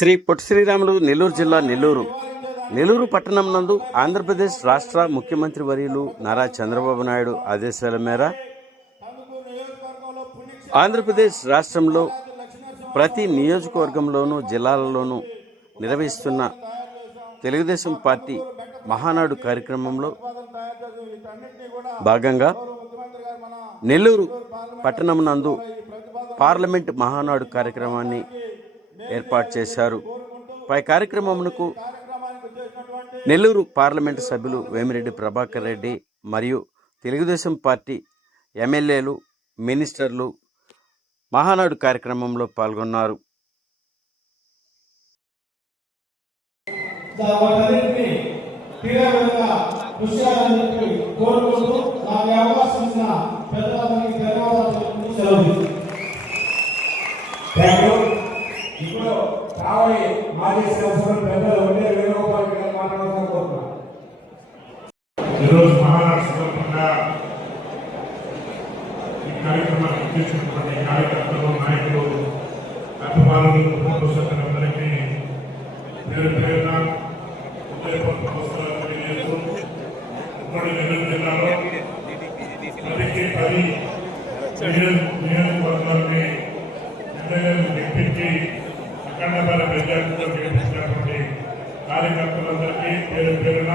శ్రీ పొట్టి శ్రీరాములు నెల్లూరు జిల్లా నెల్లూరు. నెల్లూరు పట్టణం నందు ఆంధ్రప్రదేశ్ రాష్ట్ర ముఖ్యమంత్రి వర్యులు నారా చంద్రబాబు నాయుడు ఆదేశాల మేర ఆంధ్రప్రదేశ్ రాష్ట్రంలో ప్రతి నియోజకవర్గంలోనూ జిల్లాలలోనూ నిర్వహిస్తున్న తెలుగుదేశం పార్టీ మహానాడు కార్యక్రమంలో భాగంగా నెల్లూరు పట్టణం నందు పార్లమెంట్ మహానాడు కార్యక్రమాన్ని ఏర్పాటు చేశారు. పై కార్యక్రమమునకు నెల్లూరు పార్లమెంటు సభ్యులు వేమిరెడ్డి ప్రభాకర్ రెడ్డి మరియు తెలుగుదేశం పార్టీ ఎమ్మెల్యేలు మినిస్టర్లు మహానాడు కార్యక్రమంలో పాల్గొన్నారు. కోరుకుంటూ నాకు అవకాశం ఇచ్చిన పెద్దలందరికీ ధన్యవాదాలు తెలుపుతూ సెలవు మాజీ శాసన పెద్దలు ఉండే వేణుగోపాల్ గారు మాట్లాడాలని కోరుతున్నాను. ఈరోజు మహారాష్ట్ర సందర్భంగా ఈ కార్యక్రమాన్ని చేసినటువంటి కార్యకర్తలు నాయకులు అభిమానులు కుటుంబ సభ్యులందరికీ పేరు పేరున హృదయపూర్వక నమస్కారాలు తెలియజేస్తూ ఉమ్మడి నెల్లూరు జిల్లాలో పదికి పది నియోజక- నియోజకవర్గాలని ఎమ్మెల్యేలు గెలిపించి అఖండమైన మెజార్టీతో గెలిపించినటువంటి కార్యకర్తలందరికీ పేరు పేరున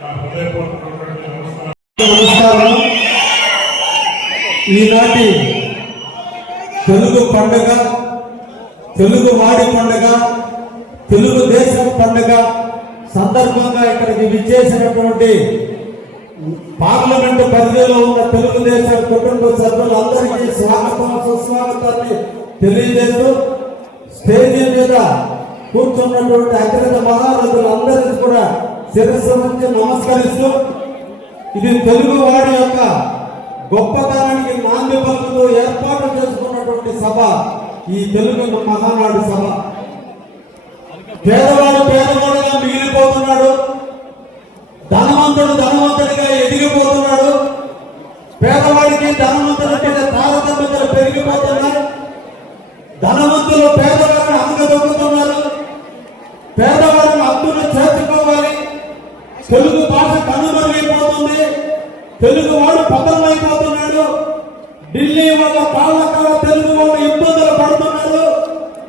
నా హృదయపూర్వకమైనటువంటి నమస్కారం ఈనాటి తెలుగు పండుగ తెలుగు వాడి పండుగ తెలుగు దేశం పండుగ సందర్భంగా ఇక్కడికి విచ్చేసినటువంటి పార్లమెంటు పరిధిలో ఉన్న తెలుగుదేశం కుటుంబ సభ్యులందరికీ స్వాగతం సుస్వాగతాన్ని తెలియజేస్తూ స్టేజీ మీద కూర్చున్నటువంటి అగ్రత మహారథులందరికీ కూడా శిరస్సు నుంచి నమస్కరిస్తూ ఇది తెలుగు వారి యొక్క గొప్పతనానికి నాంది పలుకుతూ ఏర్పాటు చేసుకున్నటువంటి సభ ఈ తెలుగు మహానాడు సభ. పేదవాడు పేదవాడుగా మిగిలిపోతున్నాడు. ధనవంతుడు ధనవంతుడిగా ఎదిగిపోతున్నాడు. పేదవాడికి ధనవంతుడి మీద తారతమ్యతలు పెరిగిపోతున్నాయి. ధనవంతులు తెలుగు భాష కనుమరుగైపోతుంది. తెలుగు వాడు పతనమైపోతున్నాడు ఢిల్లీ వాళ్ళ కాళ్ళ కాళ్ళ తెలుగు వాళ్ళు ఇబ్బందులు పడుతున్నారు.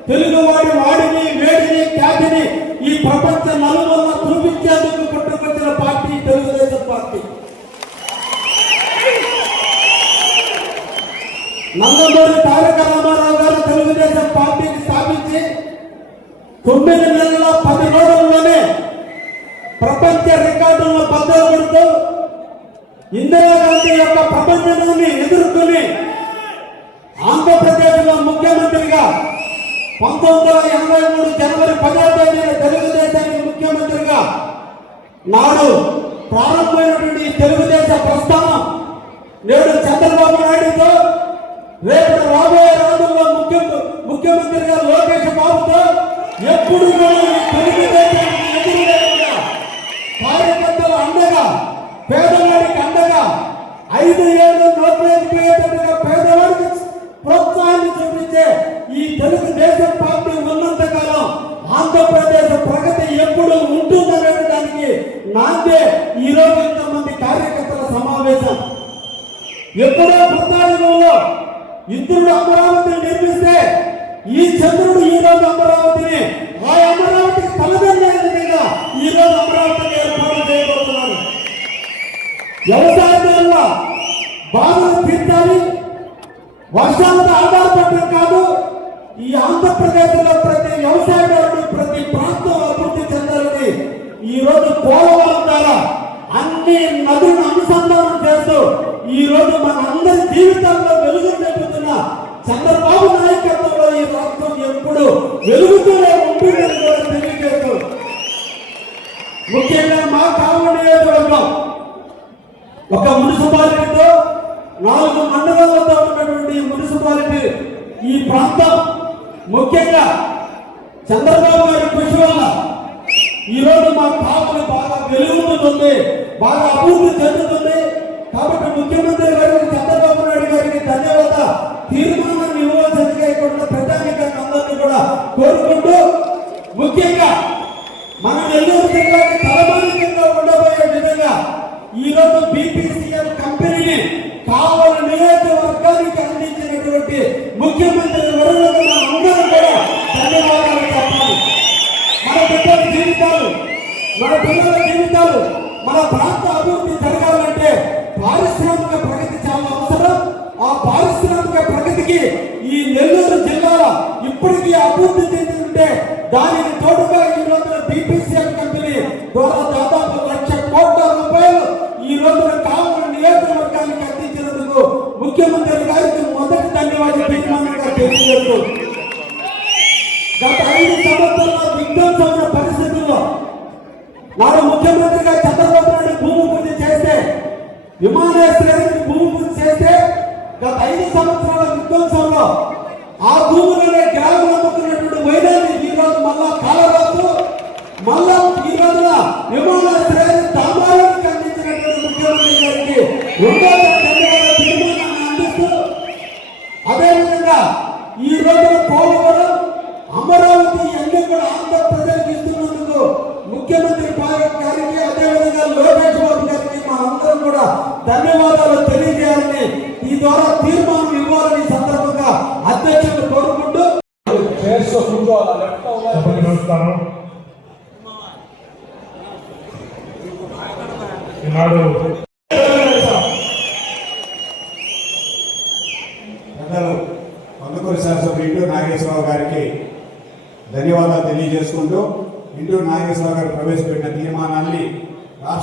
తెలుగు వాడి వాడిని వేడిని ఖ్యాతిని ఈ ప్రపంచ నలుమల్ల చూపించేందుకు పుట్టుకొచ్చిన పార్టీ తెలుగుదేశం పార్టీ. నందమూరి తారక రామారావు గారు తెలుగుదేశం పార్టీని స్థాపించి తొమ్మిది నెలల పది రోజుల్లోనే ప్రపంచ రికార్డులను బద్దలు ఇందిరాగాంధీ యొక్క ప్రపంచాన్ని ఎదుర్కొని ఆంధ్రప్రదేశ్లో ముఖ్యమంత్రిగా పంతొమ్మిది వందల ఎనభై మూడు జనవరి పదో తేదీన తెలుగుదేశానికి ముఖ్యమంత్రిగా నాడు ప్రారంభమైనటువంటి తెలుగుదేశ ప్రస్థానం నేడు చంద్రబాబు నాయుడుతో రేపు రాబోయే రోజుల్లో ముఖ్య ముఖ్యమంత్రిగా లోకేష్ బాబుతో ఎప్పుడు తెలుగుదేశం ఆంధ్రప్రదేశ్ ప్రగతి ఎప్పుడు ఉంటుందనే దానికి నాందే ఈరోజు ఇంతమంది కార్యకర్తల సమావేశం. ఎప్పుడో కృతాయుగంలో ఇంద్రుడు అమరావతిని నిర్మిస్తే ఈ చంద్రుడు ఈరోజు అమరావతిని ఆ అమరావతి తలదన్నేందుగా ఈ ఈరోజు అమరావతిని ఏర్పాటు చేయబోతున్నారు. వ్యవసాయంలో బాధలు తీర్చాలి. వర్షాలతో ఆధారపడటం కాదు ఈ ఆంధ్రప్రదేశ్లో ఈ రోజు పోలవరం ద్వారా అన్ని నదులను అనుసంధానం చేస్తూ ఈ రోజు మన అందరి జీవితాల్లో వెలుగు నింపుతున్న చంద్రబాబు నాయకత్వంలో ఈ రాష్ట్రం ఎప్పుడు వెలుగుతూనే ఉంటుందని కూడా తెలియజేస్తూ ముఖ్యంగా మా కావలి నియోజకవర్గం. ఒక మున్సిపాలిటీతో నాలుగు మండలాలతో ఉన్నటువంటి ఈ మున్సిపాలిటీ ఈ ప్రాంతం ముఖ్యంగా చంద్రబాబు గారి కృషి వల్ల ఈ రోజు మా పాపలు బాగా వెలుగుతుంది బాగా అభివృద్ధి చెందుతుంది. కాబట్టి ముఖ్యమంత్రి గారికి చంద్రబాబు నాయుడు గారికి ధన్యవాద. తీర్మానం ఇవ్వవలసిందిగా తెలియజేయకుండా ప్రజానికాన్ని అందరినీ కూడా కోరుకుంటూ ముఖ్యంగా మన మన పిల్లల జీవితాలు మన ప్రాంత అభివృద్ధి జరగాలంటే పారిశ్రామిక ప్రగతి చాలా అవసరం. ఆ పారిశ్రామిక ప్రగతికి ఈ నెల్లూరు జిల్లా ఇప్పటికీ అభివృద్ధి చెంది ఉంటే దానికి తోడుగా ఈ రోజున బీపీసీఎల్ కంపెనీ ద్వారా దాదాపు లక్ష కోట్ల రూపాయలు ఈ రోజున కావలి నియోజకవర్గానికి అందించినందుకు ముఖ్యమంత్రి గారికి మొదటి ధన్యవాదాలు తీర్మానంగా తెలియజేస్తూ. గత ఐదు సంవత్సరాల విధ్వంసమైన పరిస్థితుల్లో నాడు ముఖ్యమంత్రిగా చంద్రబాబు నాయుడు భూమి పూజ చేస్తే విమానాశ్రయానికి భూమి పూజ చేస్తే గత ఐదు సంవత్సరాల విధ్వంసంలో ఆ భూములనే గ్రామం అమ్ముకున్నటువంటి వైద్యాన్ని ఈ రోజు మళ్ళా కాలరాస్తూ మళ్ళా ఈ రోజున విమానాశ్రయాన్ని దామారానికి అందించినటువంటి ముఖ్యమంత్రి గారికి రెండో తీర్మానాన్ని అందిస్తూ అదేవిధంగా ఈ రోజున పోలవరం గారికి మా అందరం కూడా ధన్యవాదాలు తెలియజేయాలని ఈ ద్వారా తీర్మానం ఇవ్వాలని సందర్భంగా అధ్యక్షులు కోరుకుంటూ ఈనాడు పొందకూరు శాసనసభ్యులు ఇంటూరు నాగేశ్వరరావు గారికి ధన్యవాదాలు తెలియజేసుకుంటూ ఇంటూరు నాగేశ్వరరావు గారు ప్రవేశపెట్టిన తీర్మానాన్ని రాష్ట్ర